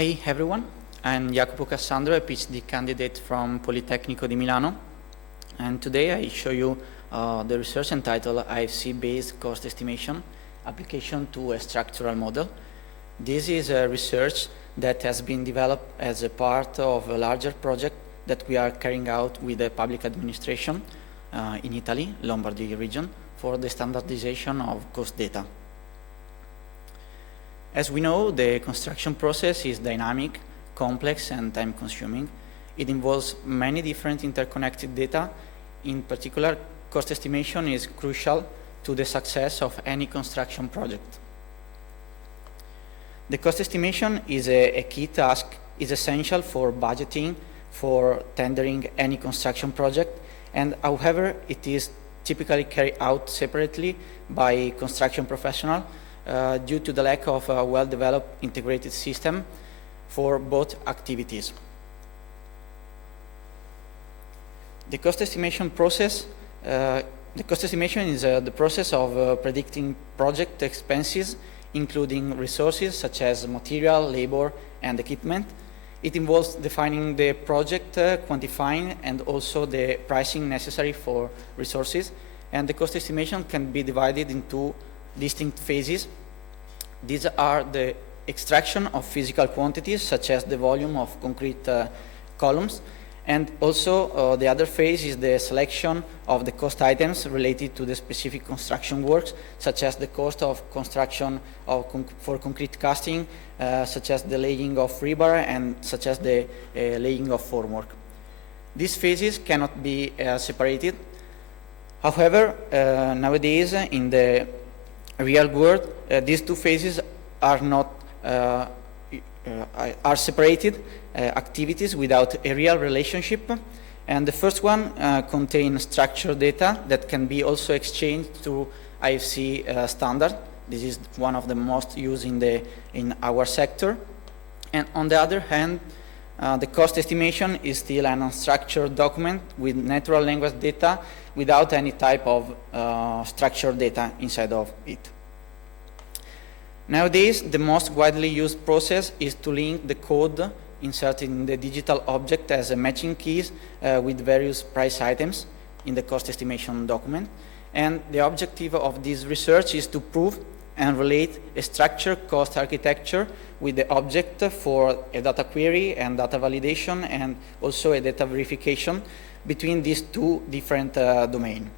Hi everyone, I'm Jacopo-Cassandro, a PhD candidate from Polytechnic di Milano, and today I show you the research entitled IFC-based cost estimation application to a structural model. This is a research that has been developed as a part of a larger project that we are carrying out with the public administration in Italy, Lombardy region, for the standardization of cost data. As we know, the construction process is dynamic, complex, and time-consuming. It involves many different interconnected data. In particular, cost estimation is crucial to the success of any construction project. The cost estimation is a key task, is essential for budgeting, for tendering any construction project, and however, it is typically carried out separately by construction professionals due to the lack of a well-developed integrated system for both activities. The cost estimation process, is the process of predicting project expenses, including resources such as material, labor, and equipment. It involves defining the project, quantifying, and also the pricing necessary for resources. And the cost estimation can be divided into distinct phases. These are the extraction of physical quantities, such as the volume of concrete columns, and also the other phase is the selection of the cost items related to the specific construction works, such as the cost of construction for concrete casting, such as the laying of rebar, and such as the laying of formwork. These phases cannot be separated. However, nowadays in the real world, these two phases are not are separated activities without a real relationship. And the first one contains structured data that can be also exchanged through IFC standard. This is one of the most used in our sector. And on the other hand, the cost estimation is still an unstructured document with natural language data without any type of structured data inside of it. Nowadays, the most widely used process is to link the code inserted in the digital object as a matching keys with various price items in the cost estimation document. And the objective of this research is to prove and relate a structured cost architecture with the object for a data query and data validation, and also a data verification between these two different domains.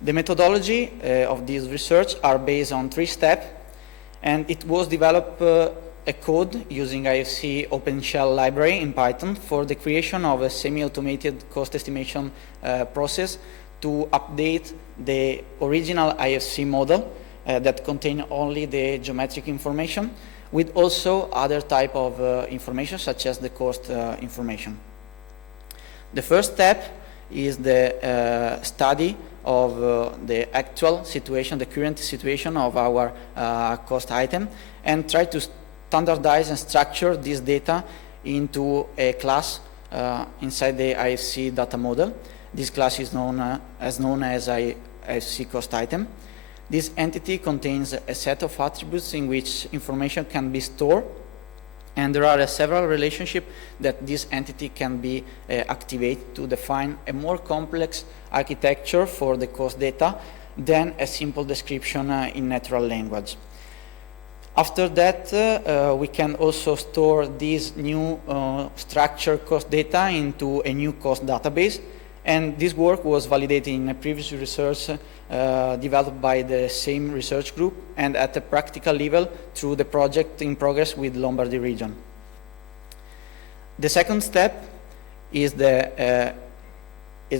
The methodology of this research are based on 3 steps, and it was developed a code using IfcOpenShell library in Python for the creation of a semi-automated cost estimation process to update the original IFC model that contain only the geometric information with also other type of information such as the cost information. The first step is the study of the actual situation, the current situation of our cost item, and try to standardize and structure this data into a class inside the IFC data model. This class is known as IfcCostItem. This entity contains a set of attributes in which information can be stored, and there are several relationships that this entity can be activated to define a more complex architecture for the cost data than a simple description in natural language. After that, we can also store this new structured cost data into a new cost database, and this work was validated in a previous research developed by the same research group and at a practical level through the project in progress with Lombardy region. The second step is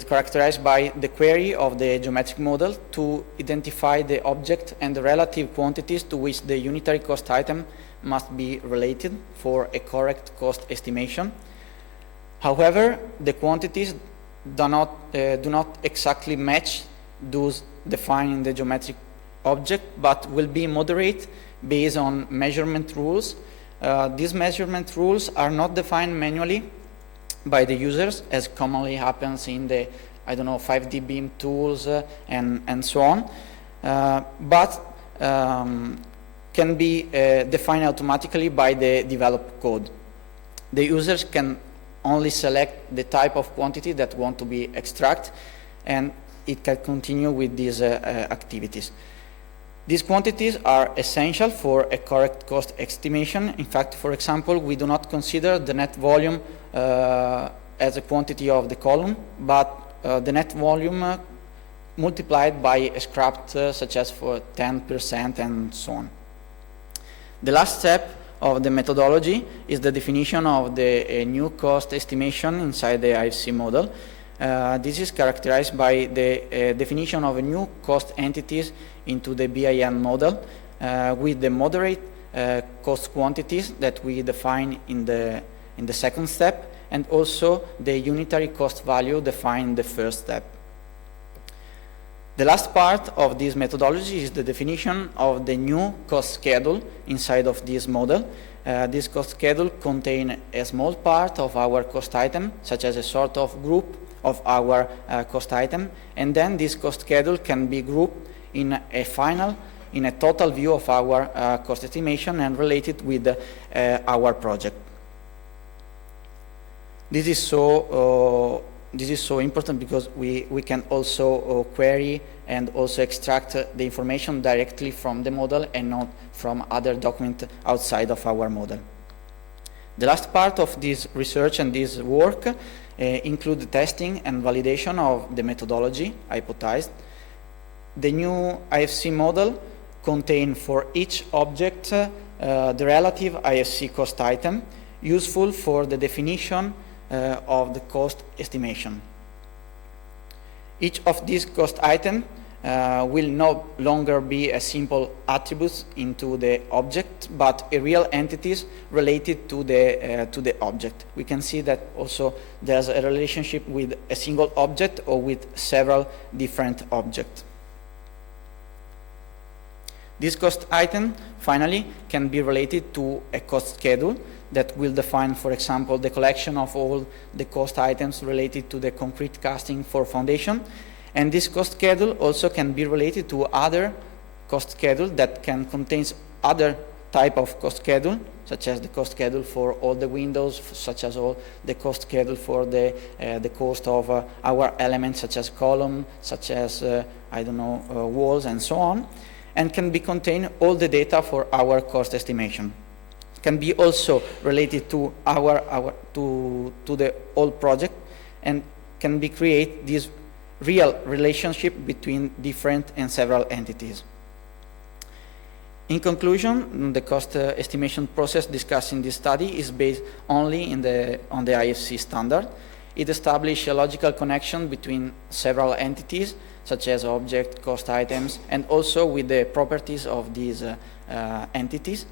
characterized by the query of the geometric model to identify the object and the relative quantities to which the unitary cost item must be related for a correct cost estimation. However, the quantities do not exactly match those defined in the geometric object, but will be moderate based on measurement rules. These measurement rules are not defined manually by the users, as commonly happens in the, 5D BIM tools and so on, but can be defined automatically by the developed code. The users can only select the type of quantity that want to be extracted, and it can continue with these activities. These quantities are essential for a correct cost estimation. In fact, for example, we do not consider the net volume as a quantity of the column, but the net volume multiplied by a scrap such as for 10% and so on. The last step of the methodology is the definition of the new cost estimation inside the IFC model. This is characterized by the definition of a new cost entities into the BIM model with the moderate cost quantities that we define in the second step, and also the unitary cost value defined in the first step. The last part of this methodology is the definition of the new cost schedule inside of this model. This cost schedule contains a small part of our cost item, such as a sort of group of our cost item, and then this cost schedule can be grouped in a total view of our cost estimation and related with our project. This is so important because we can also query and also extract the information directly from the model and not from other documents outside of our model. The last part of this research and this work include the testing and validation of the methodology hypothesized. The new IFC model contains for each object the relative IFC cost item useful for the definition of the cost estimation. Each of these cost items will no longer be a simple attribute into the object, but a real entities related to the object. We can see that also there's a relationship with a single object or with several different objects. This cost item, finally, can be related to a cost schedule that will define, for example, the collection of all the cost items related to the concrete casting for foundation. And this cost schedule also can be related to other cost schedule that can contain other type of cost schedule, such as the cost schedule for all the windows, such as all the cost schedule for the cost of our elements, such as column, such as, I don't know, walls and so on, and can be contain all the data for our cost estimation. Can be also related to to the whole project, and can be create this real relationship between different and several entities. In conclusion, the cost estimation process discussed in this study is based only on the IFC standard. It establishes a logical connection between several entities, such as object, cost items, and also with the properties of these entities.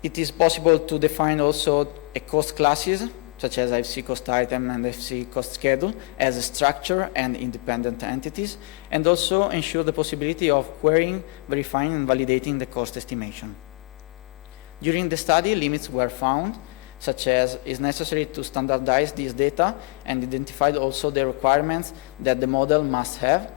It is possible to define also a cost classes, such as IfcCostItem and IfcCostSchedule, as a structure and independent entities, and also ensure the possibility of querying, verifying, and validating the cost estimation. During the study, limits were found, such as is necessary to standardize this data and identified also the requirements that the model must have,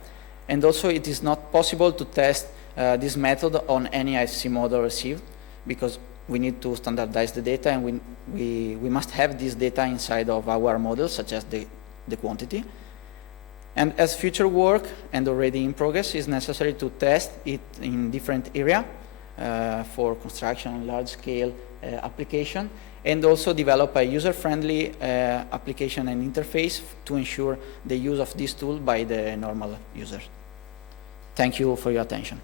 and also it is not possible to test this method on any IFC model received, because we need to standardize the data, and we must have this data inside of our model, such as the quantity. And as future work, and already in progress, is necessary to test it in different areas for construction, large-scale application, and also develop a user-friendly application and interface to ensure the use of this tool by the normal user. Thank you for your attention.